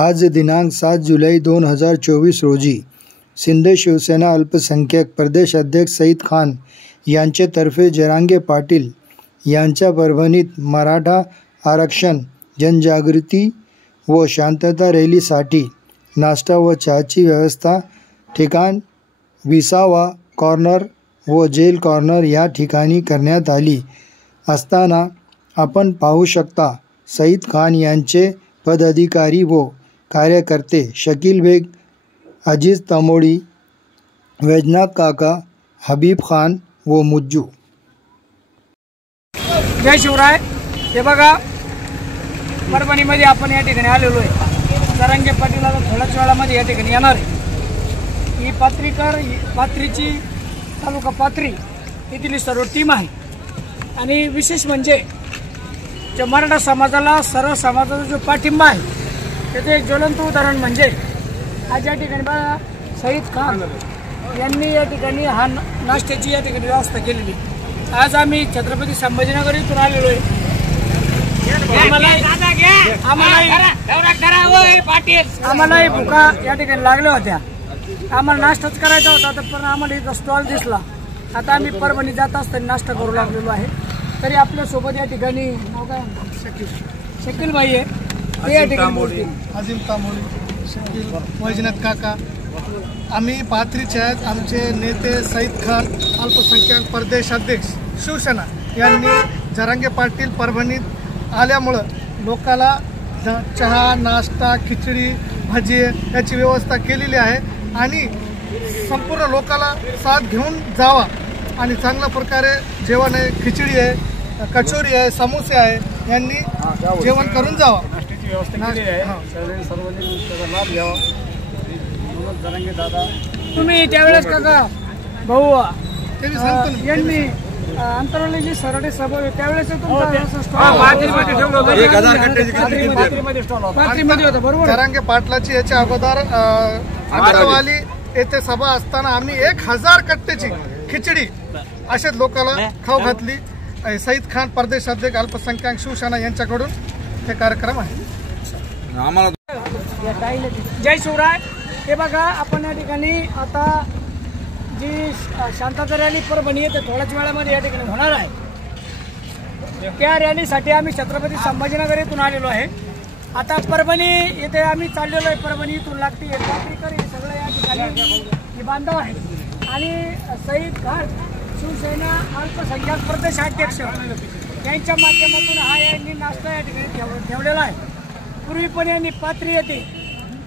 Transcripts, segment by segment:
आज दिनांक 7 जुलै 2024 रोजी सिंध शिवसेना अल्पसंख्याक प्रदेश अध्यक्ष सईद खान यांच्यातर्फे जरांगे पाटील यांच्या परभणीत मराठा आरक्षण जनजागृती व शांतता रॅलीसाठी नाश्ता व चहाची व्यवस्था ठिकाण विसावा कॉर्नर व जेल कॉर्नर या ठिकाणी करण्यात आली असताना आपण पाहू शकता सईद खान यांचे पदाधिकारी व कार्यकर्ते शकील बेग, अजीज तांबोळी, वैजनाथ काका, हबीब खान व मुज्जू। जय शिवराय। हे बघा, परभणीमध्ये आपण या ठिकाणी आलेलो आहे। जरांगे पाटील आता थोड्याच वेळामध्ये या ठिकाणी येणार आहे। ही पात्रीची तालुका पात्री येथील सर्व टीम आहे आणि विशेष म्हणजे जे मराठा समाजाला सर्व समाजाचा जो पाठिंबा आहे त्याचे एक ज्वलंत उदाहरण म्हणजे आज या ठिकाणी बघा सईद खान यांनी या ठिकाणी हा नाश्त्याची या ठिकाणी व्यवस्था केलेली। आज आम्ही छत्रपती संभाजीनगर इथून आलेलो आहे। आम्हालाही भुका या ठिकाणी लागल्या होत्या। आम्हाला नाश्ताच करायचा होता तर पण आम्हाला इथं स्टॉल दिसला। आता आम्ही परभणी जात असताना नाश्ता करू लागलेलो आहे। तरी आपल्यासोबत या ठिकाणी नाव काय शकील भाई आहे, ते या ठिकाणी अजीम तांबोळी, शकील, वैजनाथ काका, आम्ही पात्रीचे आहेत। आमचे नेते सईद खान अल्पसंख्याक प्रदेश अध्यक्ष शिवसेना यांनी जरांगे पाटील परभणीत आल्यामुळं लोकाला चहा, नाश्ता, खिचडी, भजी याची व्यवस्था केलेली आहे आणि संपूर्ण लोकाला साथ घेऊन जावा आणि चांगल्या प्रकारे जेवण आहे, खिचडी आहे, कचोरी आहे, समोसे आहे, यांनी जेवण करून जावा। नाश्त्याची व्यवस्था केली आहे। सर्वांनी त्याचा लाभ घ्यावा म्हणून जरांगे दादा तुम्ही त्यावेळेस काका भाऊ यांनी अंतरवालीची सराटे सभा त्यावेळेस जरांगे पाटलाची याच्या अगोदर अंतरवाली येथे सभा असताना आम्ही 1000 कट्ट्याची खिचडी अशाच लोकांना खाऊ घातली। सईद खान प्रदेश अध्यक्ष अल्पसंख्याक शिवसेना यांच्याकडून हे कार्यक्रम आहे। जय शिवराय। हे बघा, आपण या ठिकाणी आता जी शांतता रॅली परभणी येते थोड्याच वेळामध्ये या ठिकाणी होणार आहे। त्या रॅलीसाठी आम्ही छत्रपती संभाजीनगर येथून आलेलो आहे। आता परभणी येथे आम्ही चाललेलो आहे। परभणी इथून लागते पात्रीकर हे सगळं या ठिकाणी हे बांधव आहेत आणि सईद खान शिवसेना अल्पसंख्याक प्रदेश अध्यक्ष यांच्या माध्यमातून हा यांनी नाश्ता या ठिकाणी ठेवलेला आहे। पूर्वी पण यांनी पात्री येथे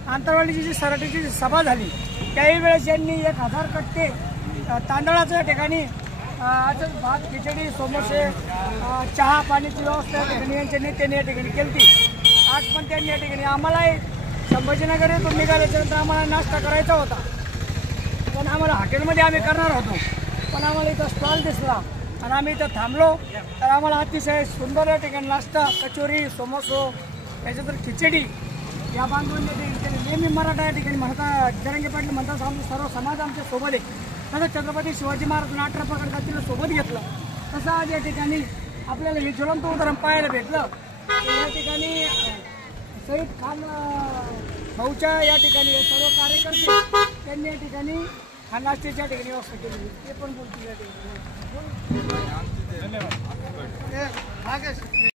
आंतरवालीची जी सराटीची सभा झाली त्याही वेळेस यांनी 1000 कट्टे तांदळाच्या ठिकाणी भात, खिचडी, समोसे, चहा पाण्याची व्यवस्था या ठिकाणी यांच्या नेत्यांनी या ठिकाणी केली। आज पण त्यांनी या ठिकाणी आम्हालाही संभाजीनगर येथून निघाल्याच्यानंतर आम्हाला नाश्ता करायचा होता पण आम्हाला हॉटेलमध्ये आम्ही करणार होतो पण आम्हाला इथं स्टॉल दिसला आणि आम्ही इथं थांबलो तर आम्हाला अतिशय सुंदर या ठिकाणी नाश्ता, कचोरी, समोसो, त्याच्यानंतर खिचडी या बांधवांनी नेहमी मराठा या ठिकाणी म्हणतात जरांगे पाटील म्हणतात सर्व समाज आमच्या सोबत आहे। तसं छत्रपती शिवाजी महाराज 18 प्रकारच्या सोबत घेतलं तसं आज या ठिकाणी आपल्याला हे ज्वलंत उदाहरण पाहायला भेटलं। या ठिकाणी सईद खान भाऊच्या या ठिकाणी सर्व कार्यकर्ते त्यांनी या ठिकाणी हा नाश्त्याच्या ठिकाणी व्यवस्था केली ते पण बोलतील या ठिकाणी।